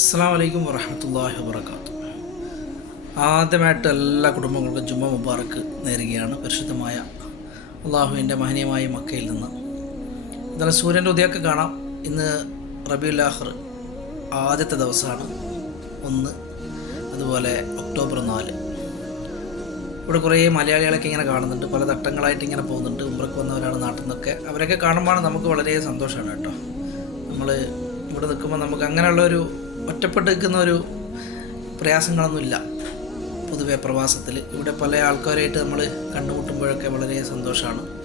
അസ്സാം വലൈക്കും വറഹമത്തല്ലാഹി വബർക്കാത്തു ആദ്യമായിട്ട് എല്ലാ കുടുംബങ്ങൾക്കും ജുമ്മ മുബാറക്ക് നേരുകയാണ് പരിശുദ്ധമായ അള്ളാഹുവിന്റെ മഹനീയമായ മക്കയിൽ നിന്ന്. ഇന്നലെ സൂര്യന്റെ ഉദയൊക്കെ കാണാം. ഇന്ന് റബിയുല്ലാഹർ ആദ്യത്തെ ദിവസമാണ്. ഒന്ന് അതുപോലെ ഒക്ടോബർ നാല്. ഇവിടെ കുറേ മലയാളികളൊക്കെ ഇങ്ങനെ കാണുന്നുണ്ട്. പല തട്ടങ്ങളായിട്ട് ഇങ്ങനെ പോകുന്നുണ്ട്. ഉമ്രക്ക് വന്നവരാണ് നാട്ടിൽ നിന്നൊക്കെ. അവരൊക്കെ കാണുമ്പോൾ നമുക്ക് വളരെ സന്തോഷമാണ് കേട്ടോ. നമ്മൾ ഇവിടെ നിൽക്കുമ്പോൾ നമുക്ക് അങ്ങനെയുള്ള ഒരു ഒറ്റപ്പെട്ട് നിൽക്കുന്ന ഒരു പ്രയാസങ്ങളൊന്നുമില്ല. പൊതുവെ പ്രവാസത്തിൽ. ഇവിടെ പല ആൾക്കാരായിട്ട് നമ്മൾ കണ്ടുമുട്ടുമ്പോഴൊക്കെ വളരെ സന്തോഷമാണ്.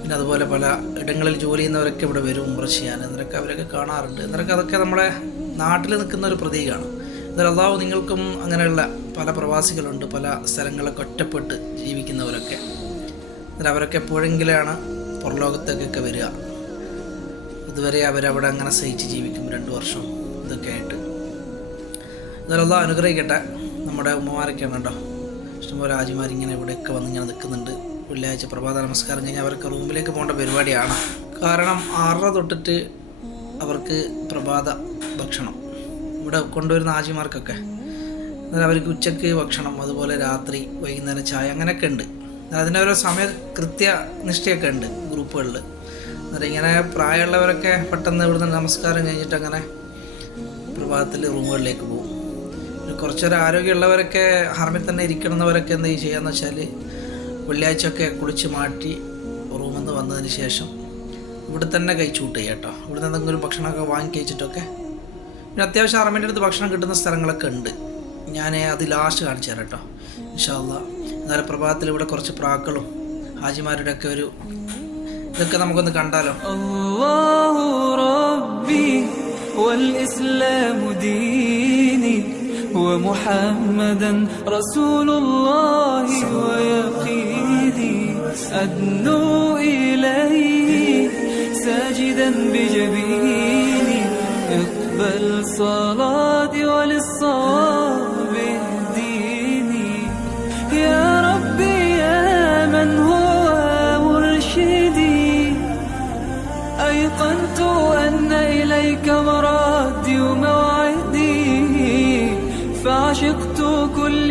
പിന്നെ അതുപോലെ പല ഇടങ്ങളിൽ ജോലി ചെയ്യുന്നവരൊക്കെ ഇവിടെ വരും ഉമ്ര ചെയ്യാൻ. എന്നൊക്കെ അവരൊക്കെ കാണാറുണ്ട്. എന്നൊക്കെ അതൊക്കെ നമ്മുടെ നാട്ടിൽ നിൽക്കുന്ന ഒരു പ്രതീകമാണ്. എന്നാൽ അള്ളാഹു നിങ്ങൾക്കും അങ്ങനെയുള്ള പല പ്രവാസികളുണ്ട് പല സ്ഥലങ്ങളൊക്കെ ഒറ്റപ്പെട്ട് ജീവിക്കുന്നവരൊക്കെ. എന്നാൽ അവരൊക്കെ എപ്പോഴെങ്കിലാണ് പുറലോകത്തേക്കൊക്കെ വരിക? ഇതുവരെ അവരവിടെ അങ്ങനെ സഹിച്ച് ജീവിക്കും രണ്ട് വർഷം. ഇതൊക്കെ ആയിട്ട്. എന്നാലും അനുഗ്രഹിക്കട്ടെ. നമ്മുടെ ഉമ്മമാരൊക്കെയാണ് കേട്ടോ ഇഷ്ടംപോലെ ആജിമാരിങ്ങനെ ഇവിടെയൊക്കെ വന്ന് ഇങ്ങനെ നിൽക്കുന്നുണ്ട്. വെള്ളിയാഴ്ച പ്രഭാത നമസ്കാരം കഴിഞ്ഞാൽ അവർക്ക് റൂമിലേക്ക് പോകേണ്ട പരിപാടിയാണ്. കാരണം ആറര തൊട്ടിട്ട് അവർക്ക് പ്രഭാത ഭക്ഷണം. ഇവിടെ കൊണ്ടുവരുന്ന ആജിമാർക്കൊക്കെ. എന്നാൽ അവർക്ക് ഉച്ചയ്ക്ക് ഭക്ഷണം അതുപോലെ രാത്രി വൈകുന്നേരം ചായ അങ്ങനെയൊക്കെ ഉണ്ട്. അതിന്റെ ഓരോ സമയ കൃത്യ നിഷ്ഠയൊക്കെ ഉണ്ട് ഗ്രൂപ്പുകളിൽ. എന്നിട്ട് ഇങ്ങനെ പ്രായമുള്ളവരൊക്കെ പെട്ടെന്ന് ഇവിടുന്ന് നമസ്കാരം കഴിഞ്ഞിട്ട് അങ്ങനെ ഭാഗത്തിൽ റൂമുകളിലേക്ക് പോകും. കുറച്ചൊരു ആരോഗ്യമുള്ളവരൊക്കെ ഹർമിൽ തന്നെ ഇരിക്കണമെന്നവരൊക്കെ എന്താ ചെയ്യാന്ന് വെച്ചാൽ വെള്ളിയാഴ്ചയൊക്കെ കുളിച്ച് മാറ്റി റൂമിൽ നിന്ന് വന്നതിന് ശേഷം ഇവിടെ തന്നെ കഴിച്ചുകൂട്ടുക കേട്ടോ. ഇവിടെ നിന്ന് എന്തെങ്കിലും ഭക്ഷണമൊക്കെ വാങ്ങി കഴിച്ചിട്ടൊക്കെ പിന്നെ അത്യാവശ്യം ഹാർമിന്റെ അടുത്ത് ഭക്ഷണം കിട്ടുന്ന സ്ഥലങ്ങളൊക്കെ ഉണ്ട്. ഞാൻ അത് ലാസ്റ്റ് കാണിച്ചു തരാം കേട്ടോ. ഇൻഷാല്ല എന്നാലും പ്രഭാതത്തിൽ ഇവിടെ കുറച്ച് പ്രാക്കളും ഹാജിമാരുടെ ഒക്കെ ഒരു ഇതൊക്കെ നമുക്കൊന്ന് കണ്ടാലോ? والإسلام ديني ومحمدا رسول الله ويقيني. أدنو إليه ساجدا بجبيني. اقبل صلاتي وللصواب اهديني. يا ربي يا من هو مرشدي. أيقنت أن إليك مرادي.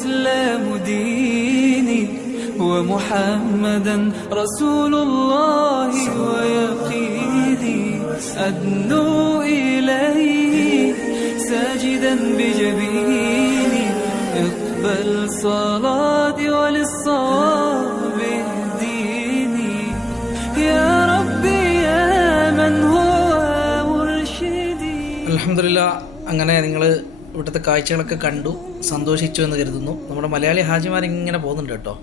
والإسلام ديني ومحمدا رسول الله ويقيني أدنو إليه ساجدا بجبيني اقبل صلاتي وللصواب اهديني يا ربي يا من هو مرشدي അലഹമില്ല അങ്ങനെ നിങ്ങൾ ഇവിടുത്തെ കാഴ്ചകളൊക്കെ കണ്ടു സന്തോഷിച്ചു എന്ന് കരുതുന്നു. നമ്മുടെ മലയാളി ഹാജിമാർ ഇങ്ങനെ പോകുന്നുണ്ട് കേട്ടോ.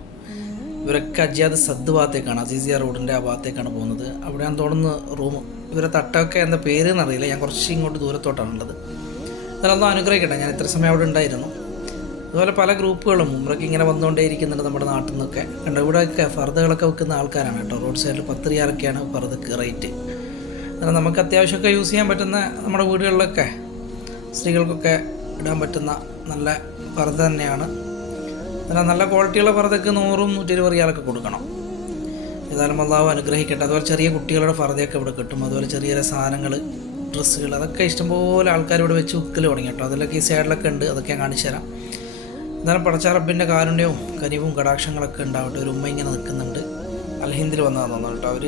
ഇവരൊക്കെ അജ്യാദ് സദ് ഭാഗത്തേക്കാണ് അസീസിയ റോഡിന്റെ ആ ഭാഗത്തേക്കാണ് പോകുന്നത്. അവിടെയാണ് തോന്നുന്നു റൂം ഇവരെ തട്ടൊക്കെ എന്താ പേര് എന്നറിയില്ല ഞാൻ കുറച്ച് ഇങ്ങോട്ട് ദൂരത്തോട്ടാണ് ഉള്ളത്. അതിലൊന്നും അനുഗ്രഹിക്കട്ടെ ഞാൻ ഇത്ര സമയം അവിടെ ഉണ്ടായിരുന്നു. അതുപോലെ പല ഗ്രൂപ്പുകളും ഉമ്രക്ക് ഇങ്ങനെ വന്നുകൊണ്ടേയിരിക്കുന്നുണ്ട് നമ്മുടെ നാട്ടിൽ നിന്നൊക്കെ. കണ്ടോ ഇവിടെയൊക്കെ ഫർദകളൊക്കെ വെക്കുന്ന ആൾക്കാരാണ് കേട്ടോ. റോഡ് സൈഡിൽ പത്ത് റിയാലൊക്കെയാണ് ഫർദക്ക് റേറ്റ്. എന്നാൽ നമുക്ക് അത്യാവശ്യമൊക്കെ യൂസ് ചെയ്യാൻ പറ്റുന്ന നമ്മുടെ വീടുകളിലൊക്കെ സ്ത്രീകൾക്കൊക്കെ ഇടാൻ പറ്റുന്ന നല്ല പർദ്ദ തന്നെയാണ്. എന്നാൽ നല്ല ക്വാളിറ്റിയുള്ള പർദ്ദക്ക് നൂറും നൂറ്റി ഇരുപത് റിയാലൊക്കെ കൊടുക്കണം. ഏതായാലും അള്ളാഹു അനുഗ്രഹിക്കട്ടെ. അതുപോലെ ചെറിയ കുട്ടികളുടെ ഫർദയൊക്കെ ഇവിടെ കിട്ടും. അതുപോലെ ചെറിയ ചെറിയ സാധനങ്ങൾ ഡ്രസ്സുകൾ അതൊക്കെ ഇഷ്ടംപോലെ ആൾക്കാർ ഇവിടെ വെച്ച് ഉക്കൽ തുടങ്ങി കേട്ടോ. അതിലൊക്കെ ഈ സൈഡിലൊക്കെ ഉണ്ട്. അതൊക്കെ ഞാൻ കാണിച്ചു തരാം. എന്നാലും പടച്ചാറബിന്റെ കാരുണ്യവും കനിവും കടാക്ഷങ്ങളൊക്കെ ഉണ്ടാവട്ടെ. ഒരു ഉമ്മ ഇങ്ങനെ നിൽക്കുന്നുണ്ട്. അൽഹിന്ദിൽ തോന്നുന്നു കേട്ടോ. അവർ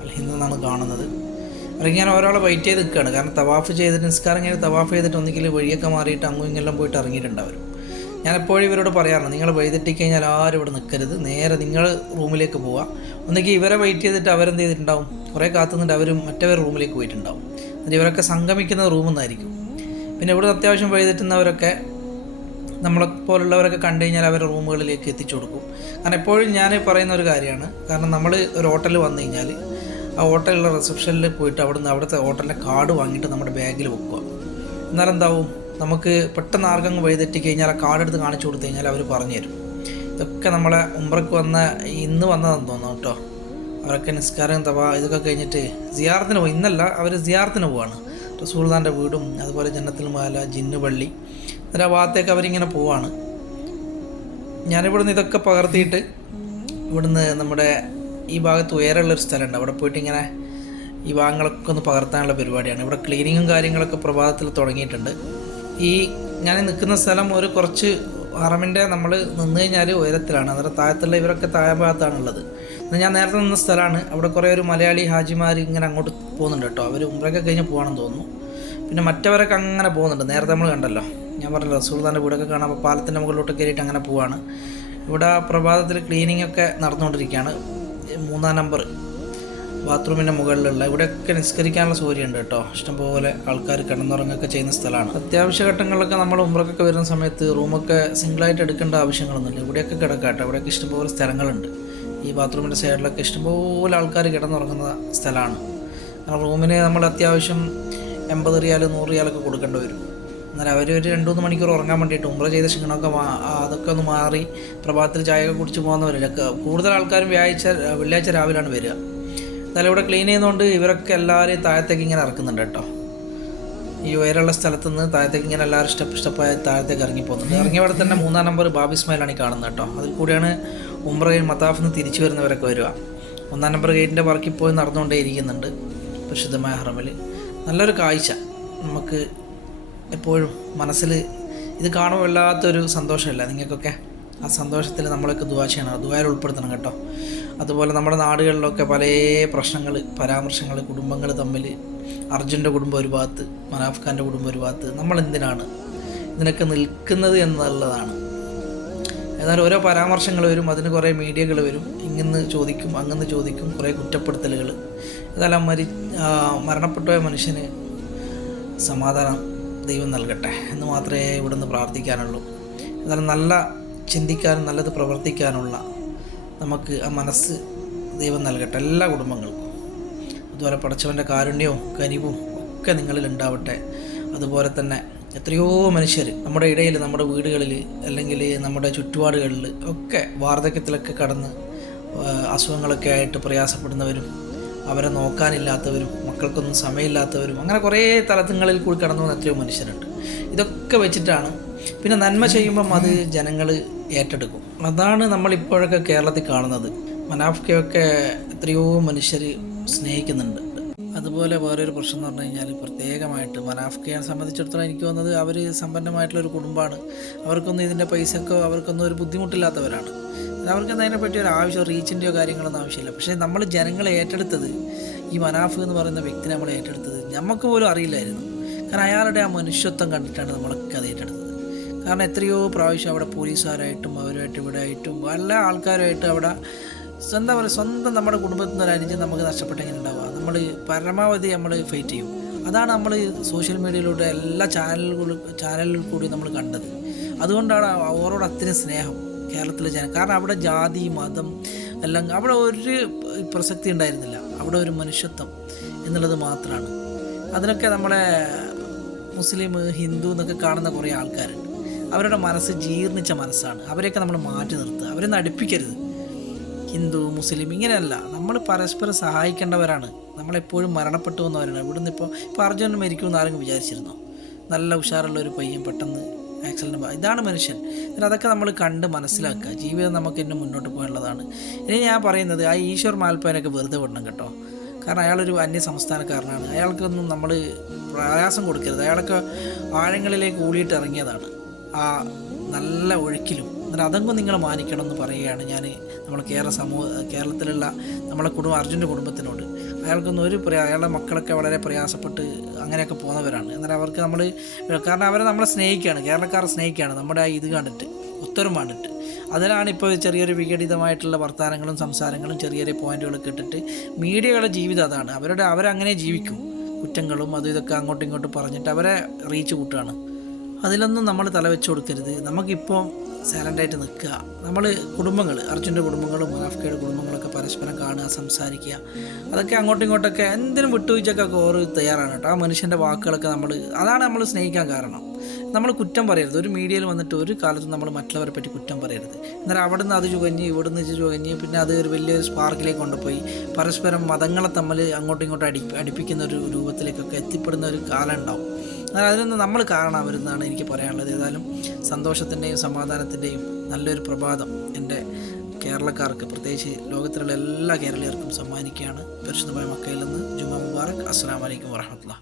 അൽഹിന്ദ് എന്നാണ് കാണുന്നത്. ഇറങ്ങി ഞാൻ ഒരാളെ വെയിറ്റ് ചെയ്ത് നിൽക്കുകയാണ് കാരണം തവാഫ് ചെയ്തിട്ട് നിസ്കാരം കഴിഞ്ഞ് തവാഫ് ചെയ്തിട്ട് ഒന്നിക്കൽ വഴിയൊക്കെ മാറിയിട്ട് അങ്ങും ഇങ്ങെല്ലാം പോയിട്ട് ഇറങ്ങിയിട്ടുണ്ടാവും ഞാൻ എപ്പോഴും ഇവരോട് പറയാറുണ്ട് നിങ്ങൾ വഴിതെറ്റി കഴിഞ്ഞാൽ ആരും ഇവിടെ നിൽക്കരുത് നേരെ നിങ്ങൾ റൂമിലേക്ക് പോവുക. ഒന്നെങ്കിൽ ഇവരെ വെയിറ്റ് ചെയ്തിട്ട് അവരെന്ത് ചെയ്തിട്ടുണ്ടാവും? കുറേ കാത്തുനിന്നിട്ട് അവരും മറ്റവർ റൂമിലേക്ക് പോയിട്ടുണ്ടാവും. എന്നിട്ട് ഇവരൊക്കെ സംഗമിക്കുന്ന റൂമെന്നായിരിക്കും പിന്നെ ഇവിടുന്ന് അത്യാവശ്യം വഴിതെറ്റുന്നവരൊക്കെ നമ്മളെ പോലുള്ളവരൊക്കെ കണ്ടു കഴിഞ്ഞാൽ അവരുടെ റൂമുകളിലേക്ക് എത്തിച്ചു കൊടുക്കും. കാരണം എപ്പോഴും ഞാൻ പറയുന്ന ഒരു കാര്യമാണ്. കാരണം നമ്മൾ ഒരു ഹോട്ടലിൽ വന്നു കഴിഞ്ഞാൽ ആ ഹോട്ടലിലെ റിസപ്ഷനിൽ പോയിട്ട് അവിടുന്ന് അവിടുത്തെ ഹോട്ടലിന്റെ കാർഡ് വാങ്ങിയിട്ട് നമ്മുടെ ബാഗിൽ വെക്കുക. എന്നാലും എന്താവും? നമുക്ക് പെട്ടെന്ന് ആർക്കങ്ങ് വഴിതെറ്റി കഴിഞ്ഞാൽ ആ കാർഡ് എടുത്ത് കാണിച്ചു കൊടുത്തു കഴിഞ്ഞാൽ അവർ പറഞ്ഞു തരും. ഇതൊക്കെ നമ്മളെ ഉംറക്ക് വന്ന ഇന്ന് വന്നതെന്ന് തോന്നുന്നു കേട്ടോ. അവരൊക്കെ നിസ്കാരം തവ ഇതൊക്കെ കഴിഞ്ഞിട്ട് സിയാറത്തിന് പോയി. ഇന്നല്ല അവർ സിയാറത്തിന് പോവാണ്. റസൂൽദാന്റെ വീടും അതുപോലെ ജന്നത്തിൽ മാല ജിന്ന് പള്ളി എന്നിട്ട് ആ ഭാഗത്തേക്ക് അവരിങ്ങനെ പോവാണ്. ഞാനിവിടുന്ന് ഇതൊക്കെ പകർത്തിയിട്ട് ഇവിടുന്ന് നമ്മുടെ ഈ ഭാഗത്ത് ഉയരമുള്ളൊരു സ്ഥലമുണ്ട്. അവിടെ പോയിട്ട് ഇങ്ങനെ ഈ ഭാഗങ്ങളൊക്കെ ഒന്ന് പകർത്താനുള്ള പരിപാടിയാണ്. ഇവിടെ ക്ലീനിങ്ങും കാര്യങ്ങളൊക്കെ പ്രഭാതത്തിൽ തുടങ്ങിയിട്ടുണ്ട്. ഈ ഞാൻ നിൽക്കുന്ന സ്ഥലം ഒരു കുറച്ച് ഹറമിന്റെ നമ്മൾ നിന്ന് കഴിഞ്ഞാൽ ഉയരത്തിലാണ്. അന്നേരം താഴത്തുള്ള ഇവരൊക്കെ താഴെ ഭാഗത്താണുള്ളത്. ഞാൻ നേരത്തെ നിന്ന സ്ഥലമാണ്. അവിടെ കുറേ ഒരു മലയാളി ഹാജിമാർ ഇങ്ങനെ അങ്ങോട്ട് പോകുന്നുണ്ട് കേട്ടോ. അവർ ഉമ്രൊക്കെ കഴിഞ്ഞ് പോകണമെന്ന് തോന്നുന്നു. പിന്നെ മറ്റവരൊക്കെ അങ്ങനെ പോകുന്നുണ്ട്. നേരത്തെ നമ്മൾ കണ്ടല്ലോ. ഞാൻ പറഞ്ഞല്ലോ റസൂൽദാന്റെ വീടൊക്കെ കാണാം പാലത്തിന്റെ മുകളിലോട്ട് കയറിയിട്ട് അങ്ങനെ പോവാണ്. ഇവിടെ പ്രഭാതത്തിൽ ക്ലീനിങ് ഒക്കെ നടന്നുകൊണ്ടിരിക്കുകയാണ്. മൂന്നാം നമ്പർ. ബാത്റൂമിന്റെ മുകളിലുള്ള ഇവിടെയൊക്കെ നിസ്കരിക്കാനുള്ള സൗകര്യമുണ്ട് കേട്ടോ. ഇഷ്ടംപോലെ ആൾക്കാർ കിടന്നുറങ്ങുകയൊക്കെ ചെയ്യുന്ന സ്ഥലമാണ്. അത്യാവശ്യ ഘട്ടങ്ങളിലൊക്കെ നമ്മൾ ഉമ്രക്കൊക്കെ വരുന്ന സമയത്ത് റൂമൊക്കെ സിംഗിളായിട്ട് എടുക്കേണ്ട ആവശ്യങ്ങളൊന്നുമില്ല. ഇവിടെയൊക്കെ കിടക്കാട്ടെ ഇവിടെയൊക്കെ ഇഷ്ടംപോലെ സ്ഥലങ്ങളുണ്ട്. ഈ ബാത്റൂമിന്റെ സൈഡിലൊക്കെ ഇഷ്ടംപോലെ ആൾക്കാർ കിടന്നുറങ്ങുന്ന സ്ഥലമാണ്. റൂമിന് നമ്മൾ അത്യാവശ്യം എൺപത് റിയാൽ നൂറ് റിയാലൊക്കെ കൊടുക്കേണ്ടി വരും. എന്നാൽ അവർ ഒരു രണ്ട് മൂന്ന് മണിക്കൂർ ഉറങ്ങാൻ വേണ്ടിയിട്ട് ഉമ്ര ചെയ്ത ക്ഷീണമൊക്കെ അതൊക്കെ ഒന്ന് മാറി പ്രഭാതത്തിൽ ചായയൊക്കെ കുടിച്ച് പോകുന്നവരില്ല കൂടുതൽ ആൾക്കാരും വ്യാഴ്ച വെള്ളിയാഴ്ച രാവിലെയാണ് വരിക. എന്നാലും ഇവിടെ ക്ലീൻ ചെയ്യുന്നതുകൊണ്ട് ഇവരൊക്കെ എല്ലാവരെയും താഴത്തേക്ക് ഇങ്ങനെ ഇറക്കുന്നുണ്ട് കേട്ടോ. ഈ ഉയരമുള്ള സ്ഥലത്ത് നിന്ന് താഴത്തേക്ക് ഇങ്ങനെ എല്ലാവരും സ്റ്റെപ്പ് സ്റ്റെപ്പായി താഴത്തേക്ക് ഇറങ്ങി പോകുന്നുണ്ട്. ഇറങ്ങിയ അവിടെ തന്നെ മൂന്നാം നമ്പർ ബാബി ഇസ്മായിലാണ് ഈ കാണുന്നത് കേട്ടോ. അതിൽ കൂടിയാണ് ഉംറയിൽ മത്താഫിൽ നിന്ന് തിരിച്ചു വരുന്നവരൊക്കെ വരിക. ഒന്നാം നമ്പർ ഗേറ്റിന്റെ വർക്കിൽ പോയി നടന്നുകൊണ്ടേ ഇരിക്കുന്നുണ്ട്. പരിശുദ്ധമായ ഹറമിൽ നല്ലൊരു കാഴ്ച. നമുക്ക് എപ്പോഴും മനസ്സിൽ ഇത് കാണുമ്പോൾ വല്ലാത്തൊരു സന്തോഷമല്ല നിങ്ങൾക്കൊക്കെ? ആ സന്തോഷത്തിൽ നമ്മളൊക്കെ ദുവാ ചെയ്യണം. ദുവായിൽ ഉൾപ്പെടുത്തണം കേട്ടോ. അതുപോലെ നമ്മുടെ നാടുകളിലൊക്കെ പല പ്രശ്നങ്ങൾ പരാമർശങ്ങൾ കുടുംബങ്ങൾ തമ്മിൽ അർജുന്റെ കുടുംബം ഒരു ഭാഗത്ത് മനാഫ് ഖാന്റെ കുടുംബം ഒരു ഭാഗത്ത് നമ്മൾ എന്തിനാണ്? ഇതിനൊക്കെ നിൽക്കുന്നത് എന്നുള്ളതാണ്. എന്നാൽ ഓരോ പരാമർശങ്ങൾ വരും അതിന് കുറേ മീഡിയകൾ വരും. ഇങ്ങനെ ചോദിക്കും അങ്ങനെ ചോദിക്കും കുറേ കുറ്റപ്പെടുത്തലുകൾ ഇതെല്ലാം മരി മരണപ്പെട്ട മനുഷ്യന് സമാധാനം ദൈവം നൽകട്ടെ എന്ന് മാത്രമേ ഇവിടുന്ന് പ്രാർത്ഥിക്കാനുള്ളൂ. എന്നാലും നല്ല ചിന്തിക്കാനും നല്ലത് പ്രവർത്തിക്കാനുള്ള നമുക്ക് ആ മനസ്സ് ദൈവം നൽകട്ടെ എല്ലാ കുടുംബങ്ങൾക്കും. അതുപോലെ പടച്ചവന്റെ കാരുണ്യവും കനിവും ഒക്കെ നിങ്ങളിൽ ഉണ്ടാവട്ടെ. അതുപോലെ തന്നെ എത്രയോ മനുഷ്യർ നമ്മുടെ ഇടയിൽ നമ്മുടെ വീടുകളിൽ അല്ലെങ്കിൽ നമ്മുടെ ചുറ്റുപാടുകളിൽ ഒക്കെ വാർദ്ധക്യത്തിലൊക്കെ കടന്ന് അസുഖങ്ങളൊക്കെ ആയിട്ട് പ്രയാസപ്പെടുന്നവരും അവരെ നോക്കാനില്ലാത്തവരും മക്കൾക്കൊന്നും സമയമില്ലാത്തവരും അങ്ങനെ കുറേ തലത്തിങ്ങളിൽ കൂടി കടന്നു പോകുന്ന എത്രയോ മനുഷ്യരുണ്ട്. ഇതൊക്കെ വെച്ചിട്ടാണ്. പിന്നെ നന്മ ചെയ്യുമ്പം അത് ജനങ്ങൾ ഏറ്റെടുക്കും. അതാണ് നമ്മളിപ്പോഴൊക്കെ കേരളത്തിൽ കാണുന്നത്. മനാഫ്കയൊക്കെ എത്രയോ മനുഷ്യർ സ്നേഹിക്കുന്നുണ്ട്. അതുപോലെ വേറൊരു പ്രശ്നം എന്ന് പറഞ്ഞു കഴിഞ്ഞാൽ പ്രത്യേകമായിട്ട് മനാഫ്കയെ സംബന്ധിച്ചിടത്തോളം എനിക്ക് തോന്നുന്നത് അവർ സമ്പന്നമായിട്ടുള്ളൊരു കുടുംബമാണ്. അവർക്കൊന്നും ഇതിന്റെ പൈസക്കോ അവർക്കൊന്നും ഒരു ബുദ്ധിമുട്ടില്ലാത്തവരാണ്. അവർക്കൊന്നും അതിനെപ്പറ്റി ഒരു ആവശ്യം റീച്ചിന്റെയോ കാര്യങ്ങളൊന്നും ആവശ്യമില്ല. പക്ഷേ നമ്മൾ ജനങ്ങളെ ഏറ്റെടുത്തത് ഈ മനാഫ് എന്ന് പറയുന്ന വ്യക്തി നമ്മൾ ഏറ്റെടുത്തത് നമുക്ക് പോലും അറിയില്ലായിരുന്നു. കാരണം അയാളുടെ ആ മനുഷ്യത്വം കണ്ടിട്ടാണ് നമ്മളൊക്കെ അത് ഏറ്റെടുത്തത്. കാരണം എത്രയോ പ്രാവശ്യം അവിടെ പോലീസുകാരായിട്ടും അവരുമായിട്ട് ഇവിടെ ആയിട്ടും എല്ലാ ആൾക്കാരുമായിട്ട് അവിടെ സ്വന്തം പറയുക സ്വന്തം നമ്മുടെ കുടുംബത്തിൽ നിന്ന് ഒരു നമുക്ക് നഷ്ടപ്പെട്ടെങ്ങനെ ഉണ്ടാവുക? നമ്മൾ പരമാവധി നമ്മൾ ഫൈറ്റ് ചെയ്യും. അതാണ് നമ്മൾ സോഷ്യൽ മീഡിയയിലൂടെ എല്ലാ ചാനലുകളും ചാനലിൽ കൂടി നമ്മൾ കണ്ടത്. അതുകൊണ്ടാണ് അവരോട് അത്രയും സ്നേഹം. കേരളത്തിലെ ജനം. കാരണം അവിടെ ജാതി മതം എല്ലാം അവിടെ ഒരു പ്രസക്തി ഉണ്ടായിരുന്നില്ല. അവിടെ ഒരു മനുഷ്യത്വം എന്നുള്ളത് മാത്രമാണ് അതിനൊക്കെ നമ്മളെ മുസ്ലിം ഹിന്ദു എന്നൊക്കെ കാണുന്ന കുറേ ആൾക്കാരുണ്ട് അവരുടെ മനസ്സ് ജീർണിച്ച മനസ്സാണ്. അവരെയൊക്കെ നമ്മൾ മാറ്റി നിർത്തുക. അവരെ നടിപ്പിക്കരുത് ഹിന്ദു മുസ്ലിം ഇങ്ങനെയല്ല. നമ്മൾ പരസ്പരം സഹായിക്കേണ്ടവരാണ്. നമ്മളെപ്പോഴും മരണപ്പെട്ടു വന്നവരാണ്. ഇവിടുന്ന് ഇപ്പോൾ ഇപ്പോൾ അർജുനൻ മരിക്കുമെന്ന് ആരെങ്കിലും വിചാരിച്ചിരുന്നോ? നല്ല ഉഷാറുള്ള ഒരു പയ്യൻ പെട്ടെന്ന് ആക്സിഡന്റ് ഇതാണ് മനുഷ്യൻ. എന്നിട്ട് അതൊക്കെ നമ്മൾ കണ്ട് മനസ്സിലാക്കുക. ജീവിതം നമുക്ക് ഇന്ന് മുന്നോട്ട് പോകാനുള്ളതാണ്. ഇനി ഞാൻ പറയുന്നത് ആ ഈശ്വർ മാൽപ്പേനൊക്കെ വെറുതെ വിടണം കേട്ടോ. കാരണം അയാളൊരു അന്യ സംസ്ഥാനക്കാരനാണ് അയാൾക്കൊന്നും നമ്മൾ പ്രയാസം കൊടുക്കരുത്. അയാളൊക്കെ ആഴങ്ങളിലേക്ക് ഊളിയിട്ട് ഇറങ്ങിയതാണ്. ആ നല്ല ഒഴുക്കിലും എന്നാൽ അതൊന്നും നിങ്ങൾ മാനിക്കണം എന്ന് പറയുകയാണ് ഞാൻ നമ്മുടെ കേരള സമൂഹ കേരളത്തിലുള്ള നമ്മുടെ കുടുംബം അർജുന്റെ കുടുംബത്തിനോട്. അയാൾക്കൊന്നും ഒരു പ്രയാ അയാളുടെ മക്കളൊക്കെ വളരെ പ്രയാസപ്പെട്ട് അങ്ങനെയൊക്കെ പോകുന്നവരാണ്. എന്നാൽ അവർക്ക് നമ്മൾ കാരണം അവരെ നമ്മളെ സ്നേഹിക്കുകയാണ്. കേരളക്കാർ സ്നേഹിക്കുകയാണ്. നമ്മുടെ ആ ഇത് കണ്ടിട്ട് ഉത്തരം കണ്ടിട്ട്. അതിലാണ് ഇപ്പോൾ ചെറിയൊരു വിഘടിതമായിട്ടുള്ള വർത്താനങ്ങളും സംസാരങ്ങളും ചെറിയ ചെറിയ പോയിന്റുകളൊക്കെ ഇട്ടിട്ട് മീഡിയകളുടെ ജീവിതം അതാണ്. അവരുടെ അവരങ്ങനെ ജീവിക്കും. കുറ്റങ്ങളും അതും ഇതൊക്കെ അങ്ങോട്ടും ഇങ്ങോട്ടും പറഞ്ഞിട്ട് അവരെ റീച്ച് കൂട്ടുകയാണ്. അതിലൊന്നും നമ്മൾ തലവെച്ച് കൊടുക്കരുത്. നമുക്കിപ്പോൾ സൈലന്റായിട്ട് നിൽക്കുക. നമ്മൾ കുടുംബങ്ങൾ അർജുന്റെ കുടുംബങ്ങളും മുനാഫ്കയുടെ കുടുംബങ്ങളൊക്കെ പരസ്പരം കാണുക സംസാരിക്കുക. അതൊക്കെ അങ്ങോട്ടും ഇങ്ങോട്ടൊക്കെ എന്തിനും വിട്ടുവീഴ്ചയൊക്കെ ഓറ് തയ്യാറാണ് കേട്ടോ. ആ മനുഷ്യന്റെ വാക്കുകളൊക്കെ നമ്മൾ അതാണ് നമ്മൾ സ്നേഹിക്കാൻ കാരണം. നമ്മൾ കുറ്റം പറയരുത്. ഒരു മീഡിയയിൽ വന്നിട്ട് ഒരു കാലത്തും നമ്മൾ മറ്റുള്ളവരെ പറ്റി കുറ്റം പറയരുത്. എന്നാൽ നിന്ന് അത് ചുകഞ്ഞ് ഇവിടെ നിന്ന് ചുകഞ്ഞ് പിന്നെ അത് ഒരു വലിയൊരു സ്പാർക്കിലേക്ക് കൊണ്ടുപോയി. പരസ്പരം മതങ്ങളെ തമ്മിൽ അങ്ങോട്ടും ഇങ്ങോട്ടും അടി അടിപ്പിക്കുന്ന ഒരു രൂപത്തിലേക്കൊക്കെ എത്തിപ്പെടുന്ന ഒരു കാലം ഉണ്ടാവും. എന്നാൽ അതിനൊന്നും നമ്മൾ കാരണമാവരുന്നതാണ് എനിക്ക് പറയാനുള്ളത്. ഏതായാലും സന്തോഷത്തിന്റെയും സമാധാനത്തിന്റെയും നല്ലൊരു പ്രഭാതം എന്റെ കേരളക്കാർക്ക് പ്രത്യേകിച്ച് ലോകത്തിലുള്ള എല്ലാ കേരളീയർക്കും സമ്മാനിക്കുകയാണ്. പരിശുദ്ധമായ മക്കയിൽ നിന്ന് ജുമാ മുബാറക്. അസ്സാം വലൈക്കും വാഹമത്തുള്ള